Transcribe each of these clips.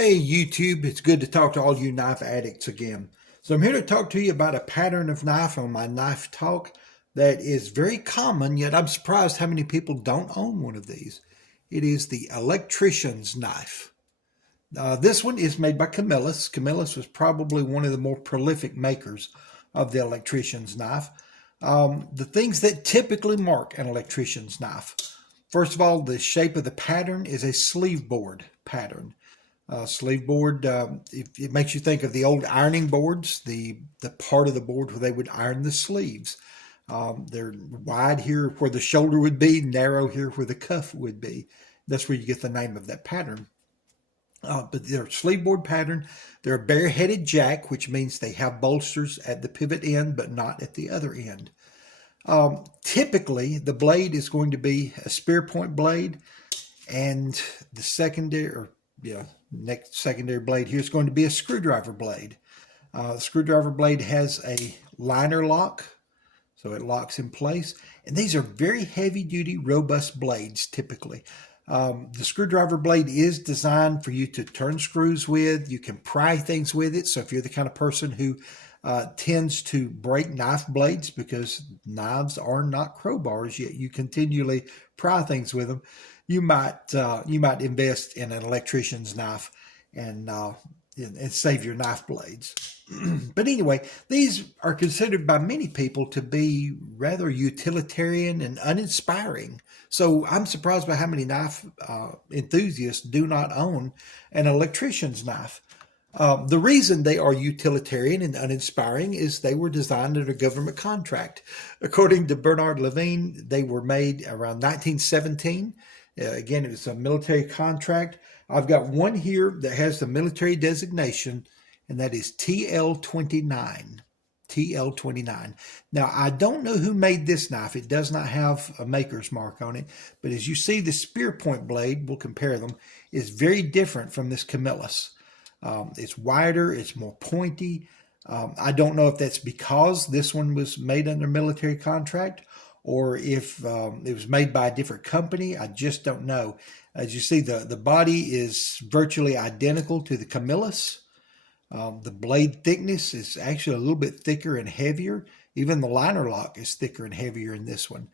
Hey YouTube, it's good to talk to all you knife addicts again. So I'm here to talk to you about a pattern of knife on my Knife Talk that is very common, yet I'm surprised how many people don't own one of these. It is the Electrician's knife. This one is made by Camillus. Camillus was probably one of the more prolific makers of the Electrician's knife. The things that typically mark an Electrician's knife. First of all, the shape of the pattern is a sleeve board pattern. Sleeve board, it makes you think of the old ironing boards, the part of the board where they would iron the sleeves. They're wide here where the shoulder would be, narrow here where the cuff would be. That's where you get the name of that pattern. But they're a sleeve board pattern. They're a bare-headed jack, which means they have bolsters at the pivot end, but not at the other end. Typically, the blade is going to be a spear point blade, and the next secondary blade here is going to be a screwdriver blade. The screwdriver blade has a liner lock, so it locks in place. And these are very heavy-duty, robust blades typically. The screwdriver blade is designed for you to turn screws with. You can pry things with it. So if you're the kind of person who tends to break knife blades, because knives are not crowbars, yet you continually pry things with them, you might invest in an electrician's knife and save your knife blades. But anyway, these are considered by many people to be rather utilitarian and uninspiring. So I'm surprised by how many knife enthusiasts do not own an electrician's knife. The reason they are utilitarian and uninspiring is they were designed under government contract. According to Bernard Levine, they were made around 1917. Again, it was a military contract. I've got one here that has the military designation, and that is TL29. TL29. Now, I don't know who made this knife. It does not have a maker's mark on it. But as you see, the spear point blade, we'll compare them, is very different from this Camillus. It's wider, it's more pointy. I don't know if that's because this one was made under military contract or if it was made by a different company. I just don't know. As you see, the body is virtually identical to the Camillus. The blade thickness is actually a little bit thicker and heavier. Even the liner lock is thicker and heavier in this one.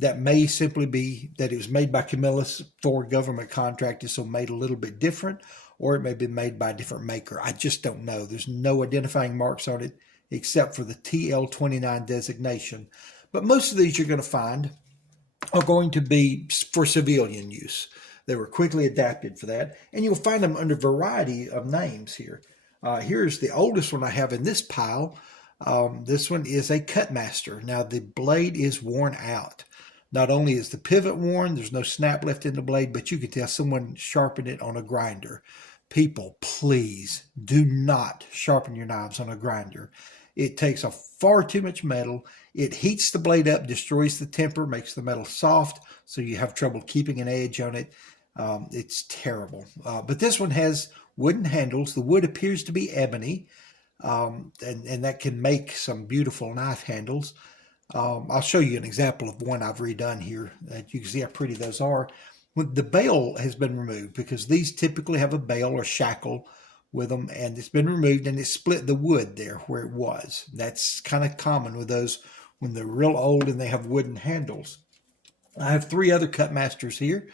That may simply be that it was made by Camillus for government contract, so made a little bit different, or it may be made by a different maker. I just don't know. There's no identifying marks on it except for the TL29 designation. But most of these you're going to find are going to be for civilian use. They were quickly adapted for that, and you'll find them under a variety of names here. Here's the oldest one I have in this pile. This one is a Cutmaster. Now, the blade is worn out. Not only is the pivot worn, there's no snap left in the blade, but you can tell someone sharpened it on a grinder. People, please do not sharpen your knives on a grinder. It takes up far too much metal. It heats the blade up, destroys the temper, makes the metal soft, so you have trouble keeping an edge on it. It's terrible. But this one has wooden handles. The wood appears to be ebony, and that can make some beautiful knife handles. I'll show you an example of one I've redone here. You can see how pretty those are. The bail has been removed because these typically have a bail or shackle with them, and it's been removed and it split the wood there where it was. That's kind of common with those when they're real old and they have wooden handles. I have three other Cutmasters here.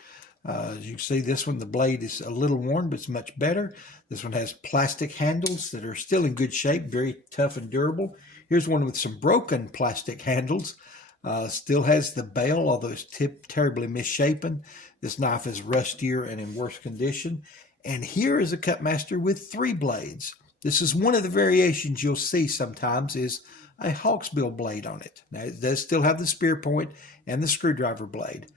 As you can see, this one, the blade is a little worn, but it's much better. This one has plastic handles that are still in good shape, very tough and durable. Here's one with some broken plastic handles. Still has the bail, although it's terribly misshapen. This knife is rustier and in worse condition. And here is a Cutmaster with three blades. This is one of the variations you'll see sometimes is a hawksbill blade on it. Now, it does still have the spear point and the screwdriver blade.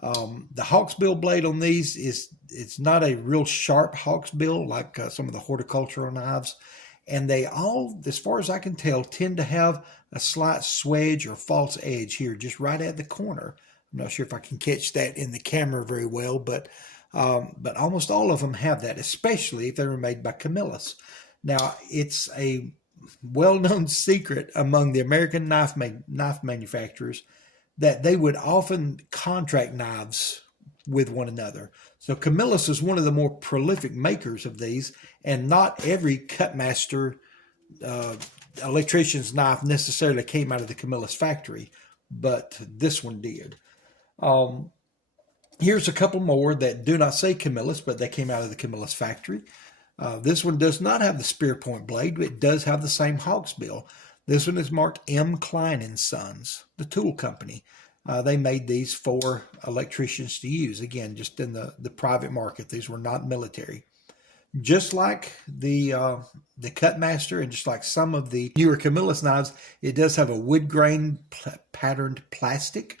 The hawksbill blade on these it's not a real sharp hawksbill like some of the horticultural knives. And they all, as far as I can tell, tend to have a slight swedge or false edge here, just right at the corner. I'm not sure if I can catch that in the camera very well, but almost all of them have that, especially if they were made by Camillus. Now, it's a well-known secret among the American knife manufacturers that they would often contract knives with one another. So Camillus is one of the more prolific makers of these, and not every cutmaster electrician's knife necessarily came out of the Camillus factory, but this one did. Here's a couple more that do not say Camillus, but they came out of the Camillus factory. This one does not have the spear point blade, but it does have the same hawk's bill. This one is marked M. Klein and Sons, the tool company. They made these for electricians to use, again, just in the private market. These were not military. Just like the Cutmaster and just like some of the newer Camillus knives, it does have a wood grain patterned plastic.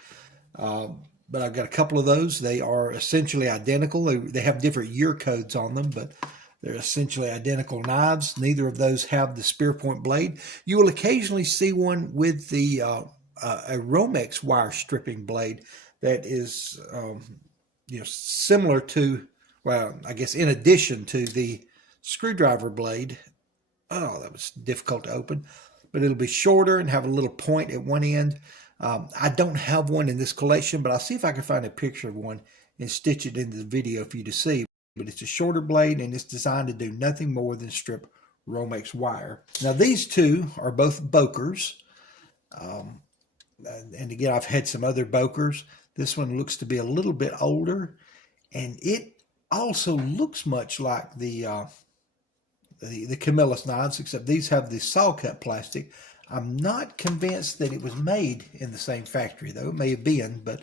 But I've got a couple of those. They are essentially identical. They have different year codes on them, but they're essentially identical knives. Neither of those have the spear point blade. You will occasionally see one with the a Romex wire stripping blade that is similar to, well, I guess in addition to the screwdriver blade. Oh, that was difficult to open, but it'll be shorter and have a little point at one end. I don't have one in this collection, but I'll see if I can find a picture of one and stitch it into the video for you to see. But it's a shorter blade, and it's designed to do nothing more than strip Romex wire. Now, these two are both Bokers. And again, I've had some other Bokers. This one looks to be a little bit older, and it also looks much like the Camillus knives, except these have the saw cut plastic. I'm not convinced that it was made in the same factory, though. It may have been, but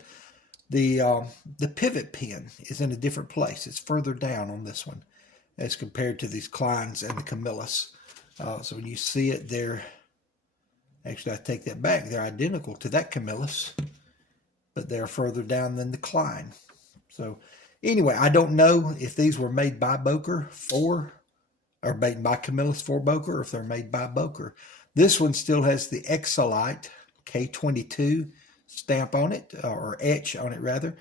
the pivot pin is in a different place. It's further down on this one as compared to these Kleins and the Camillus. So when you see it, actually, I take that back. They're identical to that Camillus, but they're further down than the Klein. So anyway, I don't know if these were made by Boker or made by Camillus for Boker, or if they're made by Boker. This one still has the Exolite K22 stamp on it, or etch on it rather.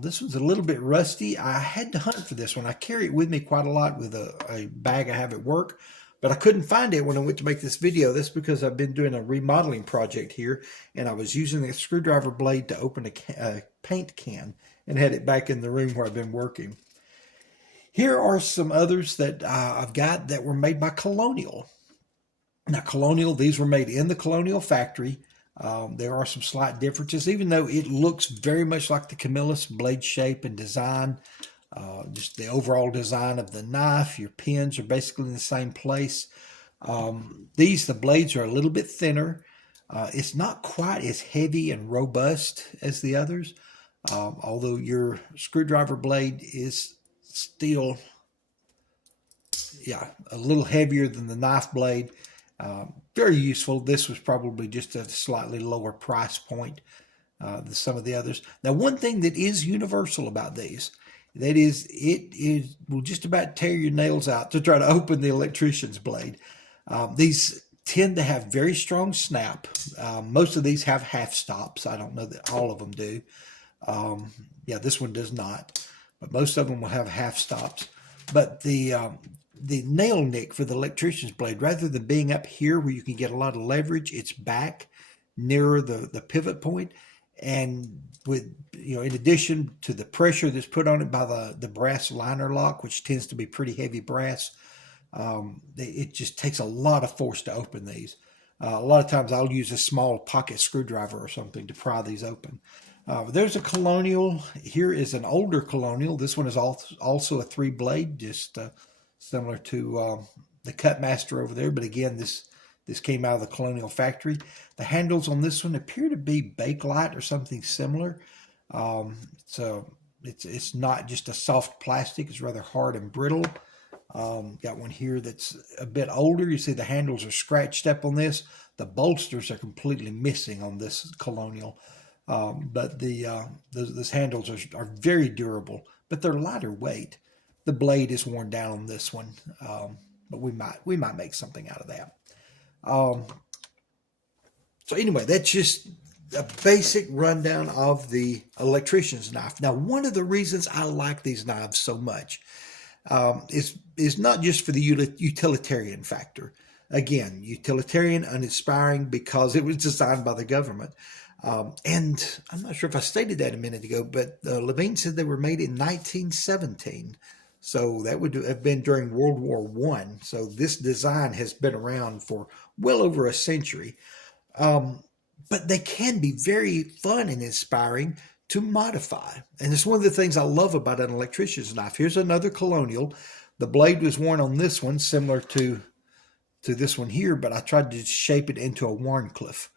This one's a little bit rusty. I had to hunt for this one. I carry it with me quite a lot with a bag I have at work, but I couldn't find it when I went to make this video. That's because I've been doing a remodeling project here, and I was using the screwdriver blade to open a paint can and had it back in the room where I've been working. Here are some others that I've got that were made by Colonial. Now, Colonial, these were made in the Colonial factory. There are some slight differences, even though it looks very much like the Camillus blade shape and design. Just the overall design of the knife, your pins are basically in the same place. The blades are a little bit thinner. It's not quite as heavy and robust as the others, although your screwdriver blade is still, a little heavier than the knife blade. Very useful. This was probably just a slightly lower price point than some of the others. Now, one thing that is universal about these, that is, it will just about tear your nails out to try to open the electrician's blade. These tend to have very strong snap. Most of these have half stops. I don't know that all of them do. This one does not, but most of them will have half stops. But the nail nick for the electrician's blade, rather than being up here where you can get a lot of leverage, it's back nearer the pivot point. And with, in addition to the pressure that's put on it by the brass liner lock, which tends to be pretty heavy brass, it just takes a lot of force to open these. A lot of times I'll use a small pocket screwdriver or something to pry these open. There's a Colonial. Here is an older Colonial. This one is also a 3-blade, just similar to the Cutmaster over there. But again, this came out of the Colonial factory. The handles on this one appear to be Bakelite or something similar. So it's not just a soft plastic. It's rather hard and brittle. Got one here that's a bit older. You see the handles are scratched up on this. The bolsters are completely missing on this Colonial. But those handles are very durable, but they're lighter weight. The blade is worn down on this one, but we might make something out of that. So anyway, that's just a basic rundown of the electrician's knife. Now, one of the reasons I like these knives so much is not just for the utilitarian factor. Again, utilitarian, uninspiring, because it was designed by the government. And I'm not sure if I stated that a minute ago, but Levine said they were made in 1917. So that would have been during World War One. So this design has been around for well over a century. But they can be very fun and inspiring to modify. And it's one of the things I love about an electrician's knife. Here's another Colonial. The blade was worn on this one, similar to this one here, but I tried to shape it into a Warncliffe.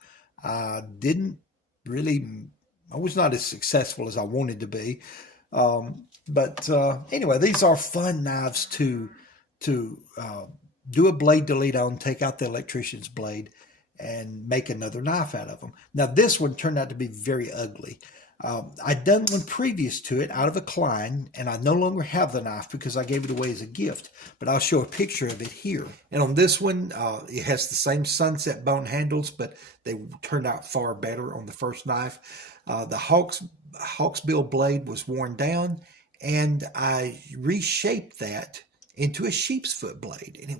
I didn't really, I was not as successful as I wanted to be. But anyway, these are fun knives to do a blade delete on, take out the electrician's blade, and make another knife out of them. Now, this one turned out to be very ugly. I'd done one previous to it out of a Klein, and I no longer have the knife because I gave it away as a gift, but I'll show a picture of it here. And on this one, it has the same sunset bone handles, but they turned out far better on the first knife. The Hawksbill blade was worn down, and I reshaped that into a sheep's foot blade, and it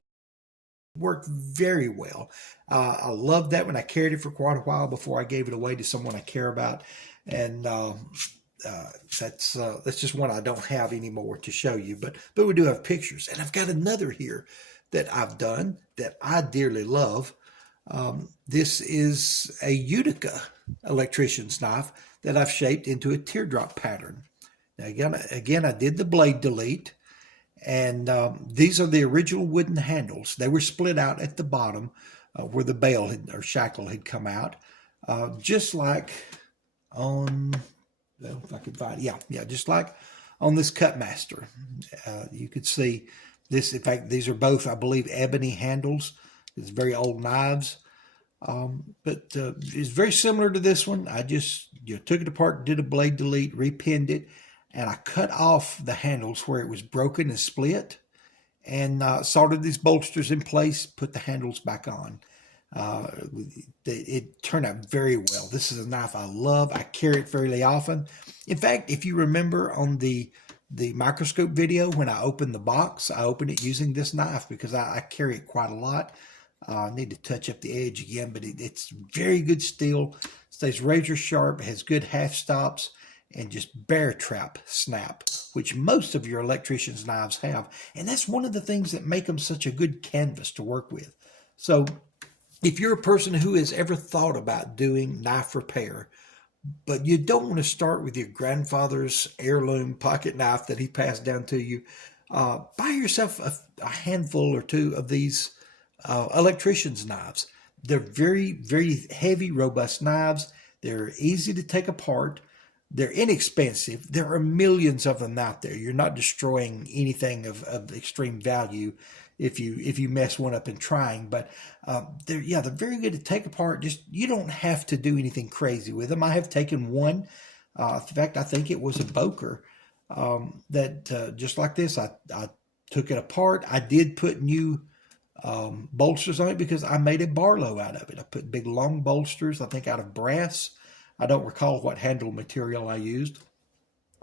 worked very well. I loved that when I carried it for quite a while before I gave it away to someone I care about. And that's just one I don't have anymore to show you, but we do have pictures. And I've got another here that I've done that I dearly love. This is a Utica electrician's knife that I've shaped into a teardrop pattern. Now again, I did the blade delete, and these are the original wooden handles. They were split out at the bottom where the bail or shackle had come out, just like on, well, if I could find, yeah, just like on this Cutmaster. You could see this. In fact, these are both, I believe, ebony handles. It's very old knives, but it's very similar to this one. I just took it apart, did a blade delete, repinned it, and I cut off the handles where it was broken and split, and soldered these bolsters in place, put the handles back on. It turned out very well. This is a knife I love. I carry it fairly often. In fact, if you remember on the microscope video, when I opened the box, I opened it using this knife because I carry it quite a lot. I need to touch up the edge again, but it's very good steel, stays razor sharp, has good half stops, and just bear trap snap, which most of your electrician's knives have. And that's one of the things that make them such a good canvas to work with. So if you're a person who has ever thought about doing knife repair, but you don't want to start with your grandfather's heirloom pocket knife that he passed down to you, buy yourself a handful or two of these electrician's knives. They're very, very heavy, robust knives. They're easy to take apart. They're inexpensive. There are millions of them out there. You're not destroying anything of extreme value if you mess one up in trying, but they're very good to take apart. Just, you don't have to do anything crazy with them. I have taken one, in fact, I think it was a Boker, that just like this, I took it apart. I did put new bolsters on it because I made a Barlow out of it. I put big long bolsters, I think out of brass. I don't recall what handle material I used.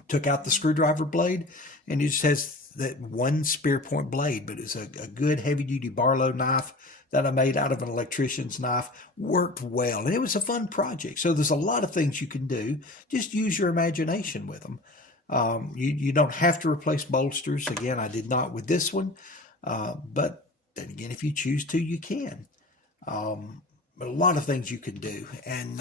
Took out the screwdriver blade, and it just has that one spear point blade, but it's a good heavy duty Barlow knife that I made out of an electrician's knife. Worked well, and it was a fun project. So there's a lot of things you can do. Just use your imagination with them. You don't have to replace bolsters. Again, I did not with this one, but then again, if you choose to, you can. But a lot of things you can do, and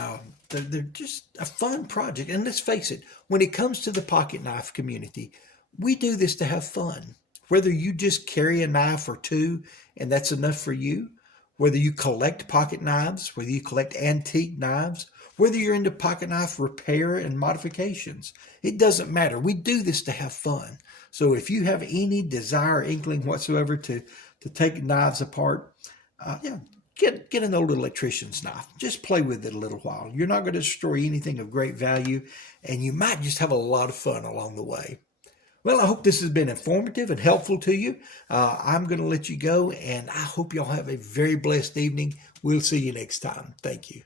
they're just a fun project. And let's face it, when it comes to the pocket knife community, we do this to have fun. Whether you just carry a knife or two and that's enough for you, whether you collect pocket knives, whether you collect antique knives, whether you're into pocket knife repair and modifications, it doesn't matter. We do this to have fun. So if you have any desire or inkling whatsoever to take knives apart, get an old electrician's knife. Just play with it a little while. You're not going to destroy anything of great value, and you might just have a lot of fun along the way. Well, I hope this has been informative and helpful to you. I'm going to let you go, and I hope y'all have a very blessed evening. We'll see you next time. Thank you.